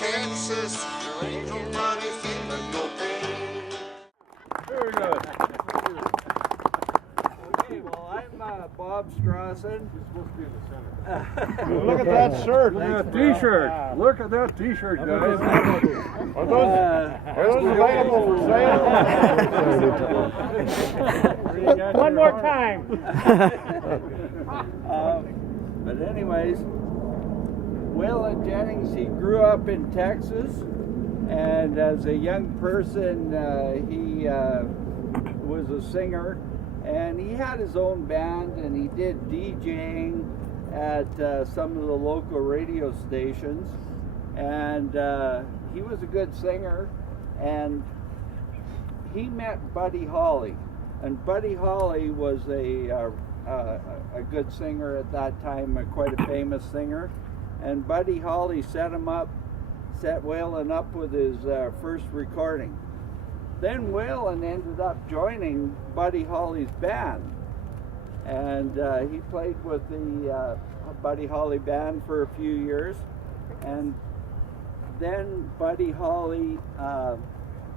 Kansas, there ain't nobody feeling no pain. Very good. Okay, well, I'm Bob Strawson. Look at that shirt. Look at that t-shirt. Look at that t-shirt, guys. Are those available for sale? One more time. But anyways, Waylon Jennings, he grew up in Texas, and as a young person, he was a singer, and he had his own band, and he did DJing at some of the local radio stations, and he was a good singer, and he met Buddy Holly, and Buddy Holly was a good singer at that time, quite a famous singer, and Buddy Holly set Waylon up with his first recording. Then Waylon ended up joining Buddy Holly's band, and he played with the Buddy Holly band for a few years, and then Buddy Holly,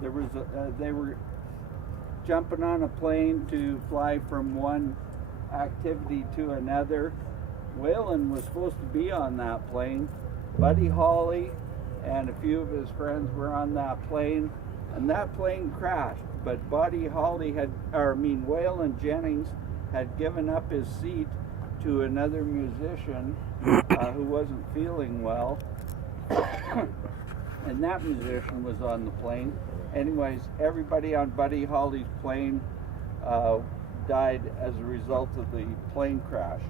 they were jumping on a plane to fly from one activity to another. Waylon was supposed to be on that plane. Buddy Holly and a few of his friends were on that plane, and that plane crashed. But Waylon Jennings had given up his seat to another musician who wasn't feeling well, and that musician was on the plane. Anyways, everybody on Buddy Holly's plane died as a result of the plane crash.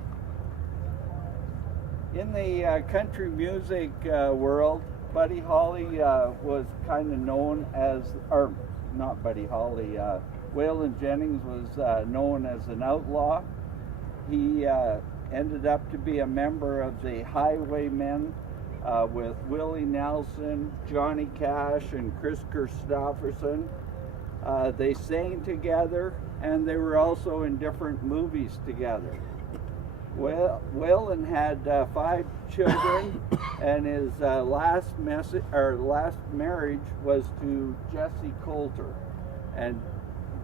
In the country music world, Buddy Holly was kind of known as, or not Buddy Holly, Waylon Jennings was known as an outlaw. He ended up to be a member of the Highwaymen with Willie Nelson, Johnny Cash, and Chris Christopherson. They sang together, and they were also in different movies together. Waylon had 5 children, and his last marriage was to Jessie Coulter, and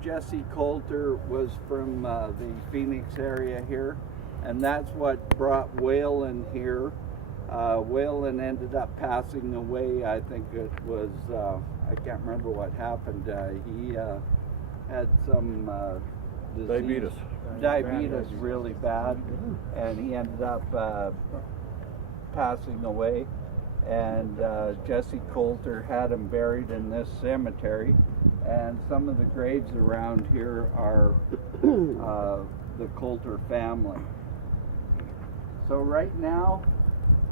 Jessie Coulter was from the Phoenix area here, and that's what brought Waylon here. Waylon ended up passing away. I think it was, I can't remember what happened. He had some disease. Diabetes really bad, and he ended up passing away, and Jessie Coulter had him buried in this cemetery, and some of the graves around here are the Coulter family. So right now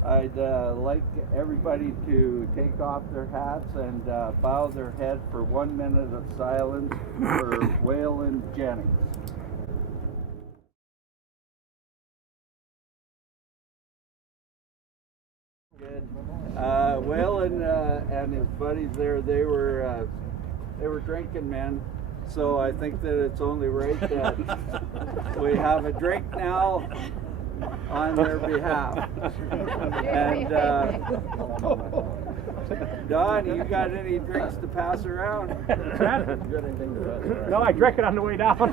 I'd like everybody to take off their hats and bow their head for 1 minute of silence for Waylon Jennings. Good. Waylon and his buddies there, they were drinking men, so I think that it's only right that we have a drink now on their behalf. And Don, you got any drinks to pass around? No, I drank it on the way down. I'm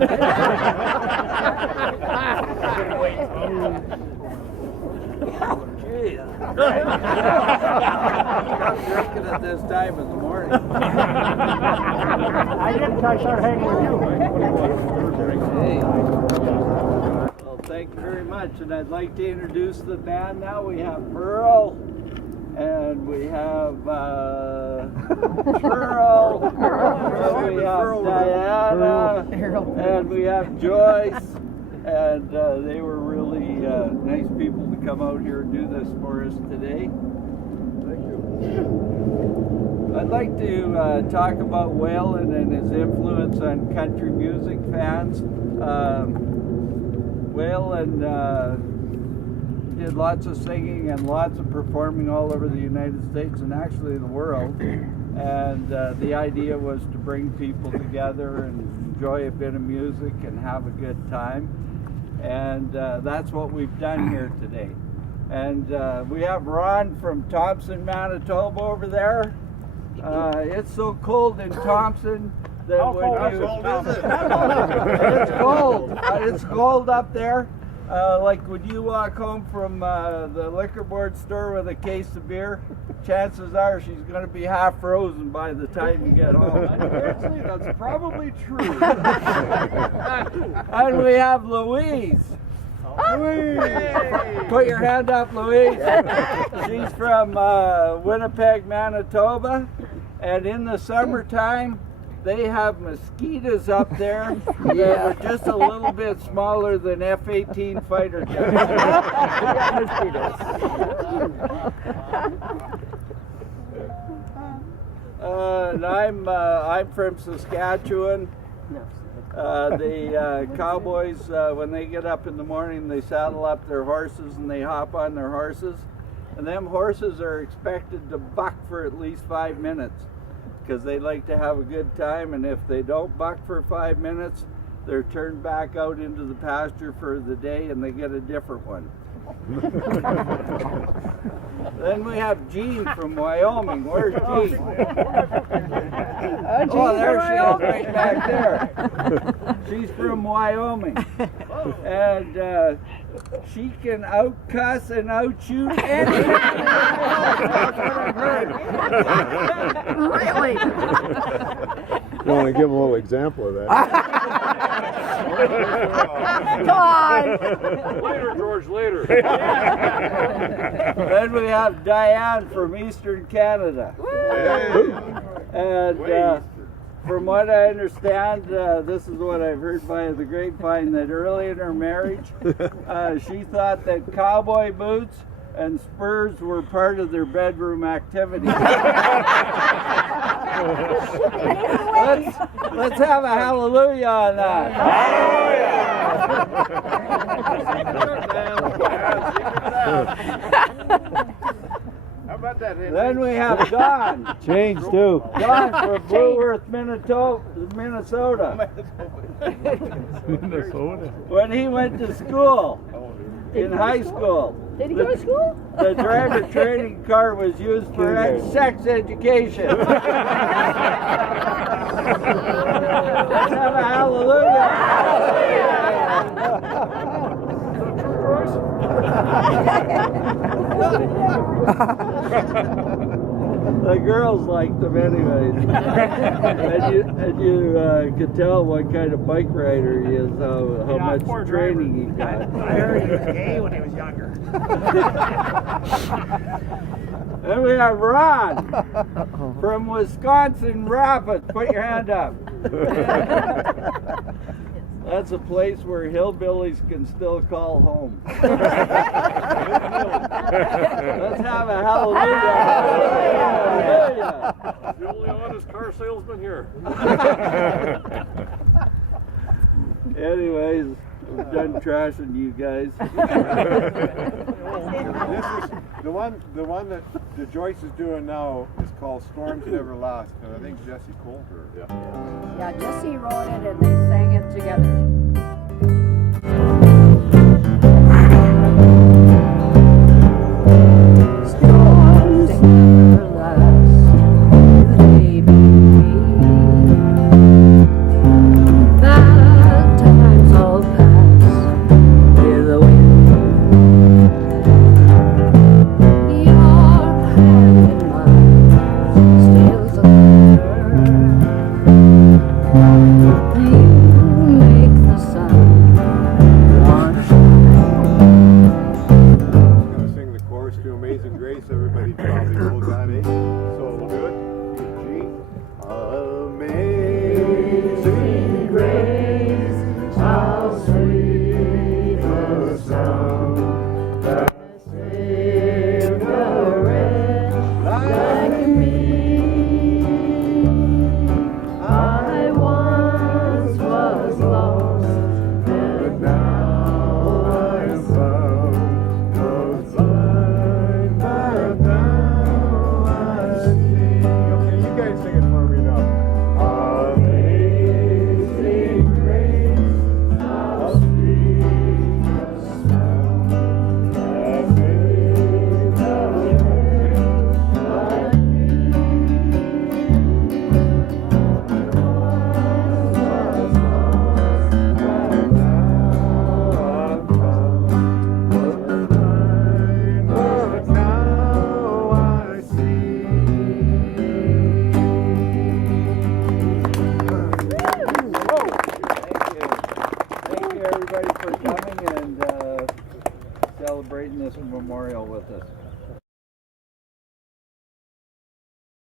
drinking at this time of the morning. I didn't until I started hanging with you. Hey. Well, thank you very much, and I'd like to introduce the band now. We have Pearl, and we have Cheryl, and we have Diana, and we have Joyce, and they were really nice people to come out here and do this for us today. Thank you. I'd like to talk about Waylon and his influence on country music fans. Waylon did lots of singing and lots of performing all over the United States and actually the world. And the idea was to bring people together and enjoy a bit of music and have a good time. And that's what we've done here today. And we have Ron from Thompson, Manitoba over there. It's so cold in Thompson that How when cold you... Is it? It's cold. It's cold up there. Like when you walk home from the liquor board store with a case of beer, chances are she's going to be half frozen by the time you get home. Actually, that's probably true. And we have Louise. Put your hand up, Louise. She's from Winnipeg, Manitoba. And in the summertime, they have mosquitoes up there that are just a little bit smaller than F-18 fighter jets. And I'm from Saskatchewan. The cowboys, when they get up in the morning, they saddle up their horses and they hop on their horses. And them horses are expected to buck for at least 5 minutes because they like to have a good time. And if they don't buck for 5 minutes, they're turned back out into the pasture for the day and they get a different one. Then we have Jean from Wyoming. Where's Jean? Oh, there she is, right back there. She's from Wyoming. And she can out-cuss and out-shoot anything. That's what I've heard. Really? You want to give a little example of that? Come on. Later, George, later. Then we have Diane from Eastern Canada. And from what I understand, this is what I've heard by the grapevine, that early in her marriage, she thought that cowboy boots and spurs were part of their bedroom activity. Let's have a hallelujah on that. How about that? Then we have Don. Change too. Don from Blue Earth, Minnesota. When he went to school, in high school, Did he go to school? the driver training car was used for sex education. Let's have a hallelujah. The girls liked them anyways. and you could tell what kind of bike rider he is, how much training he got. I heard he was gay when he was younger. Then we have Ron from Wisconsin Rapids. Put your hand up. That's a place where hillbillies can still call home. Let's have a hallelujah. Hallelujah. The only honest car salesman here. Anyways, I'm done trashing you guys. This is the one that the Joyce is doing now is called Storms Never Last, and I think Jesse Coulter. Yeah, Jesse wrote it and they sang it together.